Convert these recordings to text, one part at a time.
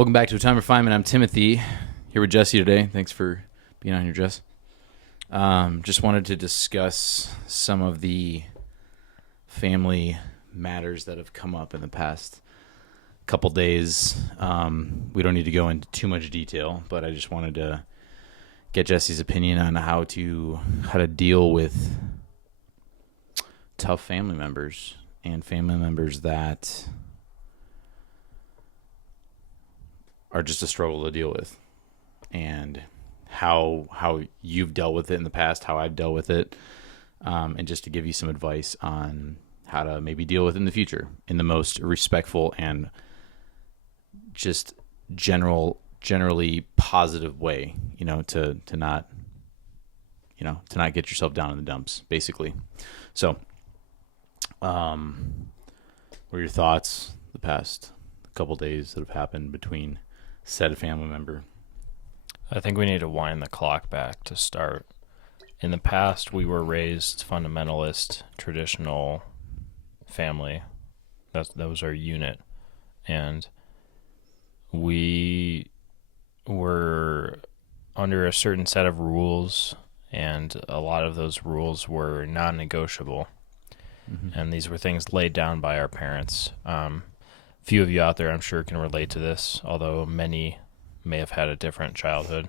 Welcome back to A Time of Refinement. I'm Timothy, here with Jesse today. Thanks for being on here, Jess. Just wanted to discuss some of the family matters that have come up in the past couple days. We don't need to go into too much detail, but I just wanted to get Jesse's opinion on how to deal with tough family members and family members that are just a struggle to deal with, and how you've dealt with it in the past, how I've dealt with it, and just to give you some advice on how to maybe deal with it in the future in the most respectful and just generally positive way, to not get yourself down in the dumps, basically. So, what are your thoughts the past couple days that have happened between said family member? I think we need to wind the clock back to start. In the past, we were raised fundamentalist, traditional family. That was our unit. And we were under a certain set of rules, and a lot of those rules were non-negotiable. Mm-hmm. And these were things laid down by our parents. Few of you out there, I'm sure, can relate to this, although many may have had a different childhood.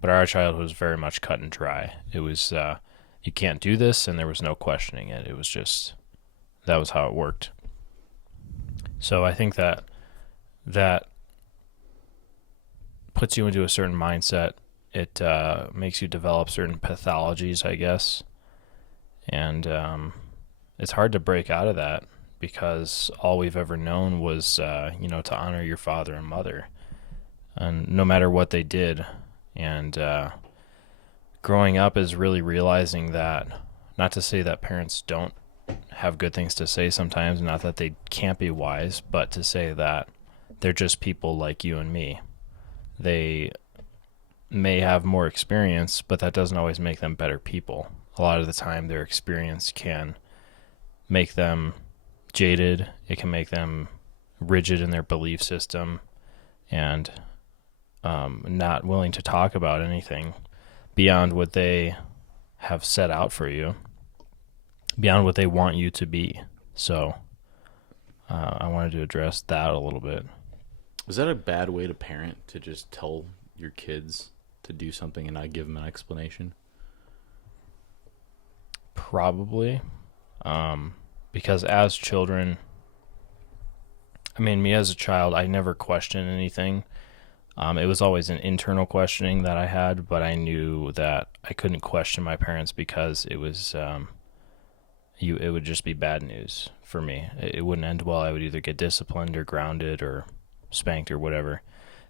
But our childhood was very much cut and dry. It was, you can't do this, and there was no questioning it. It was just, that was how it worked. So I think that puts you into a certain mindset. It makes you develop certain pathologies, I guess. And it's hard to break out of that, because all we've ever known was, to honor your father and mother, and no matter what they did. And growing up is really realizing that, not to say that parents don't have good things to say sometimes, not that they can't be wise, but to say that they're just people like you and me. They may have more experience, but that doesn't always make them better people. A lot of the time, their experience can make them jaded. It can make them rigid in their belief system, and not willing to talk about anything beyond what they have set out for you, beyond what they want you to be. So I wanted to address that a little bit. Is that a bad way to parent, to just tell your kids to do something and not give them an explanation? Probably. Because as children, me as a child, I never questioned anything. It was always an internal questioning that I had, but I knew that I couldn't question my parents because it was, it would just be bad news for me. It wouldn't end well. I would either get disciplined or grounded or spanked or whatever.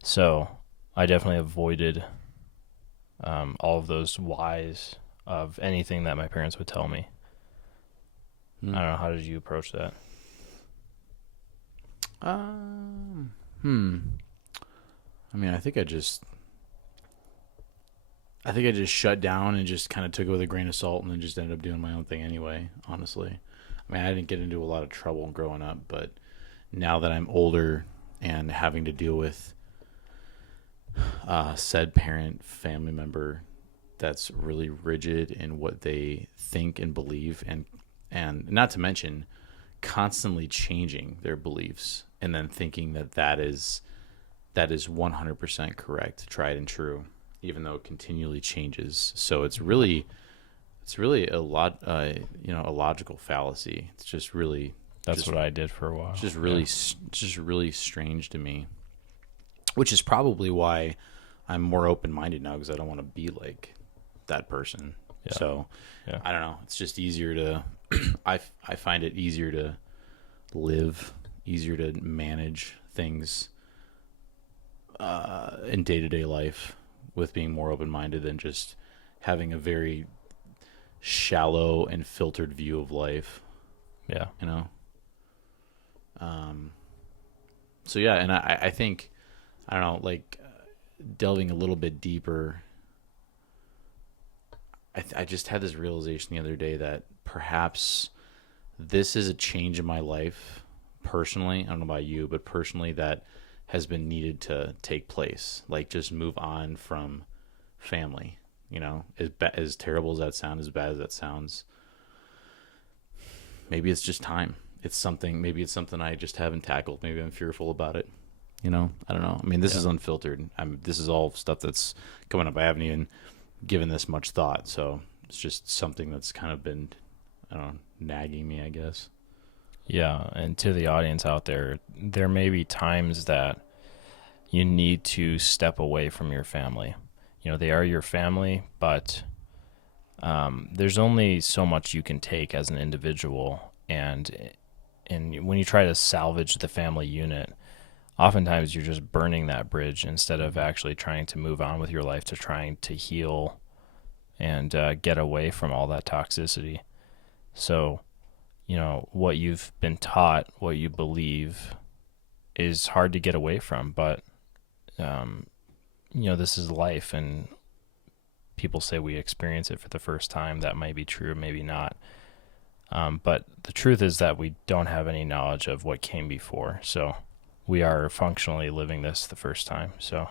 So I definitely avoided all of those whys of anything that my parents would tell me. I don't know. How did you approach that? I think I just shut down and just kind of took it with a grain of salt, and then just ended up doing my own thing anyway, honestly. I didn't get into a lot of trouble growing up, but now that I'm older and having to deal with said parent, family member that's really rigid in what they think and believe, and not to mention constantly changing their beliefs, and then thinking that is 100% correct, tried and true, even though it continually changes. So it's really a lot, a logical fallacy. It's just really, that's what I did for a while. It's just really strange to me, which is probably why I'm more open-minded now, because I don't want to be like that person. Yeah. So yeah. I don't know. It's just easier to, I find it easier to live, easier to manage things in day-to-day life with being more open-minded than just having a very shallow and filtered view of life. Yeah. So yeah, and I think, I don't know, like delving a little bit deeper, I just had this realization the other day that perhaps this is a change in my life personally. I don't know about you, but personally, that has been needed to take place. Like, just move on from family. You know, as terrible as that sounds, as bad as that sounds, maybe it's just time. Maybe it's something I just haven't tackled. Maybe I'm fearful about it. You know, I don't know. I mean, this is unfiltered. This is all stuff that's coming up. I haven't even given this much thought. So it's just something that's kind of been, I don't know, nagging me, I guess. Yeah. And to the audience out there, there may be times that you need to step away from your family. You know, they are your family, but there's only so much you can take as an individual. And when you try to salvage the family unit, oftentimes you're just burning that bridge instead of actually trying to move on with your life, to trying to heal and get away from all that toxicity. So, you know, what you've been taught, what you believe is hard to get away from, but, you know, this is life, and people say we experience it for the first time. That might be true, maybe not. But the truth is that we don't have any knowledge of what came before. So we are functionally living this the first time. So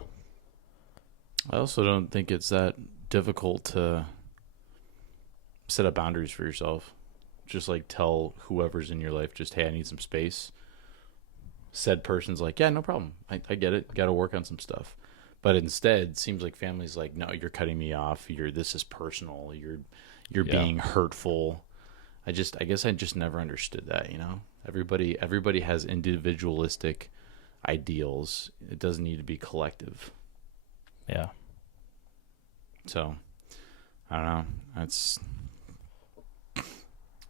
I also don't think it's that difficult to set up boundaries for yourself. Just like tell whoever's in your life, just, hey, I need some space. Said person's like, yeah, no problem. I get it. Got to work on some stuff. But instead, it seems like family's like, no, you're cutting me off. This is personal. You're being hurtful. I guess I just never understood that, you know? Everybody has individualistic ideals. It doesn't need to be collective. Yeah. So, I don't know. It's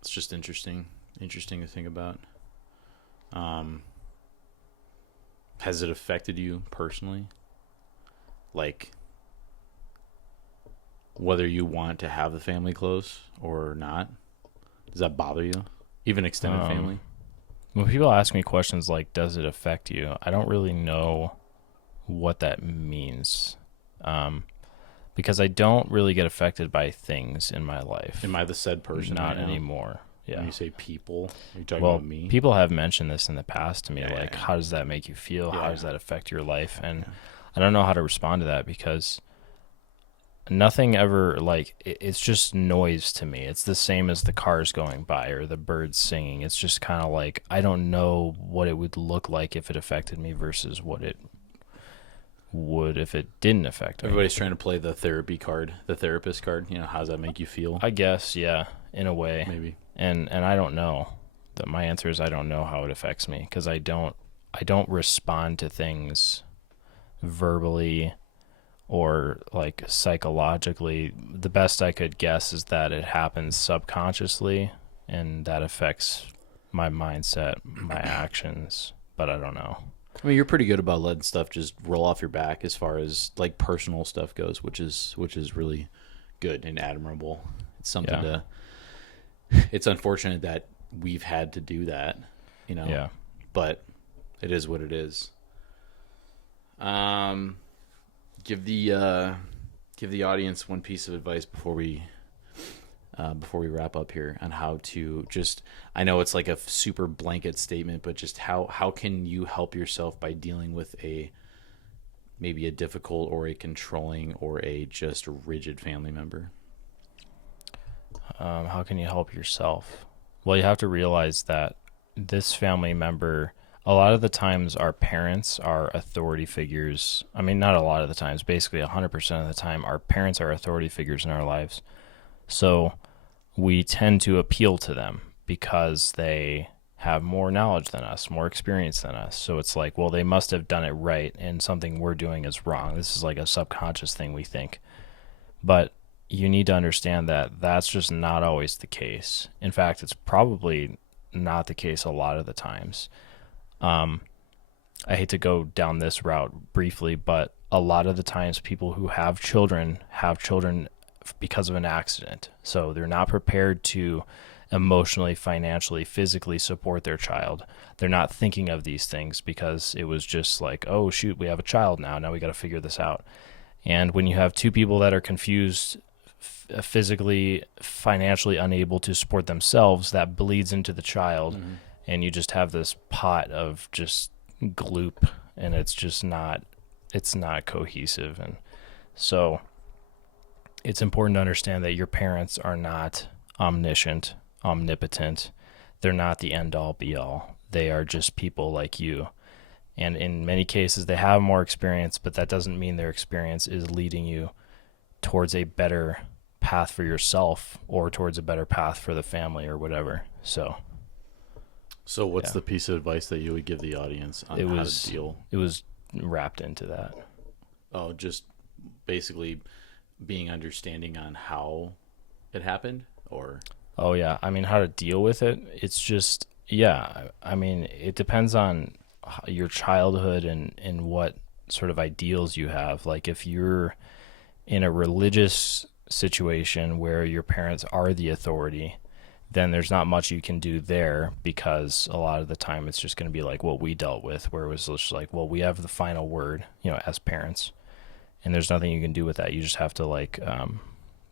just interesting to think about. Has it affected you personally? Like, whether you want to have the family close or not? Does that bother you? Even extended family? When people ask me questions like, does it affect you? I don't really know what that means. Because I don't really get affected by things in my life. Am I the said person? Not anymore. Yeah. When you say people, are you talking about me? People have mentioned this in the past to me, how does that make you feel? How does that affect your life? And I don't know how to respond to that, because nothing ever, like, it's just noise to me. It's the same as the cars going by or the birds singing. It's just kind of like, I don't know what it would look like if it affected me versus what it would if it didn't affect me. Everybody's trying to play the therapy card, the therapist card. You know, how does that make you feel? I guess, yeah, in a way. Maybe. And I don't know. My answer is I don't know how it affects me, because I don't respond to things verbally or like psychologically. The best I could guess is that it happens subconsciously, and that affects my mindset, my actions, but I don't know. I mean, you're pretty good about letting stuff just roll off your back as far as like personal stuff goes, which is really good and admirable. It's something it's unfortunate that we've had to do that, you know. Yeah. But it is what it is. Give the audience one piece of advice before we wrap up here on how to just, I know it's like a super blanket statement, but just how can you help yourself by dealing with maybe a difficult or a controlling or a just rigid family member? How can you help yourself? Well, you have to realize that this family member, a lot of the times our parents are authority figures. I mean, not a lot of the times, basically 100% of the time, our parents are authority figures in our lives. So we tend to appeal to them because they have more knowledge than us, more experience than us. So it's like, well, they must have done it right, and something we're doing is wrong. This is like a subconscious thing we think. But you need to understand that that's just not always the case. In fact, it's probably not the case a lot of the times. I hate to go down this route briefly, but a lot of the times people who have children because of an accident. So they're not prepared to emotionally, financially, physically support their child. They're not thinking of these things because it was just like, oh, shoot, we have a child now. Now we got to figure this out. And when you have two people that are confused, physically, financially unable to support themselves, that bleeds into the child. Mm-hmm. And you just have this pot of just gloop and it's just not cohesive. And so it's important to understand that your parents are not omniscient, omnipotent. They're not the end all be all. They are just people like you. And in many cases, they have more experience, but that doesn't mean their experience is leading you towards a better path for yourself or towards a better path for the family or whatever. So what's the piece of advice that you would give the audience on how to deal? It was wrapped into that. Oh, just basically being understanding on how it happened, or? Oh yeah, I mean, how to deal with it. It's just, yeah, I mean, it depends on your childhood and what sort of ideals you have. Like if you're in a religious situation where your parents are the authority, then there's not much you can do there, because a lot of the time it's just going to be like what we dealt with, where it was just like, well, we have the final word, as parents, and there's nothing you can do with that. You just have to like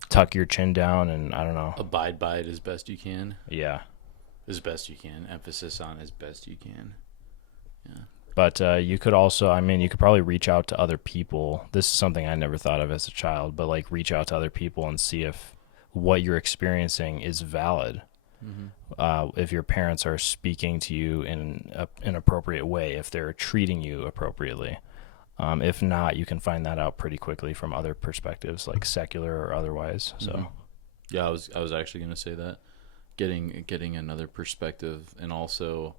tuck your chin down and, I don't know, abide by it as best you can. Yeah. As best you can. Emphasis on as best you can. Yeah. But you could also, you could probably reach out to other people. This is something I never thought of as a child, but like reach out to other people and see if what you're experiencing is valid. Mm-hmm. If your parents are speaking to you in an appropriate way, if they're treating you appropriately. If not, you can find that out pretty quickly from other perspectives, like secular or otherwise. So, mm-hmm. Yeah, I was actually going to say that, getting another perspective, and also,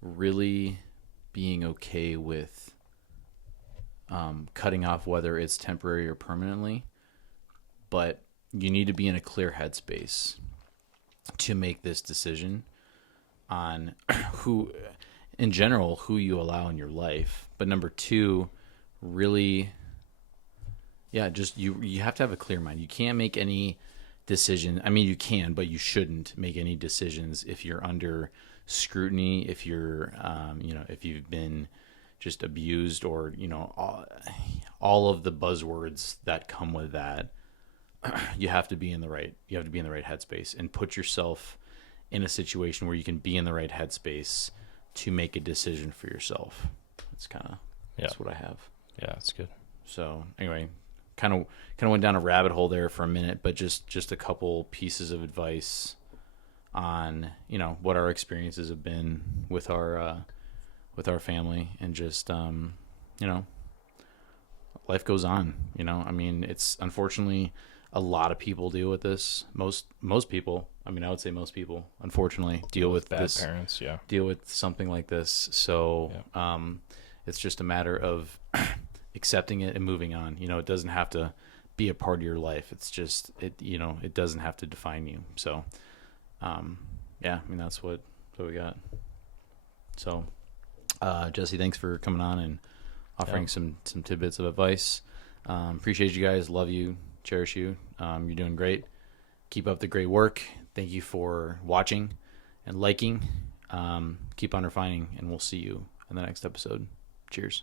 really being okay with cutting off, whether it's temporary or permanently, but you need to be in a clear headspace to make this decision on who you allow in your life. But number two, really, just you have to have a clear mind. You can't make any decision. I mean, you can, but you shouldn't make any decisions if you're under scrutiny, if you're if you've been just abused, or all of the buzzwords that come with that. You have to be in the right headspace, and put yourself in a situation where you can be in the right headspace to make a decision for yourself. That's what I have. Yeah, that's good. So anyway, kind of went down a rabbit hole there for a minute, but just a couple pieces of advice on what our experiences have been with our family, and just life goes on. It's unfortunately a lot of people deal with this. Most people, I would say most people, unfortunately, deal with bad this, parents. Yeah, deal with something like this. So it's just a matter of accepting it and moving on. It doesn't have to be a part of your life. It's just it doesn't have to define you. So that's what we got. So Jesse, thanks for coming on and offering some tidbits of advice. Appreciate you guys. Love you. Cherish you. You're doing great. Keep up the great work. Thank you for watching and liking. Keep on refining, and we'll see you in the next episode. Cheers.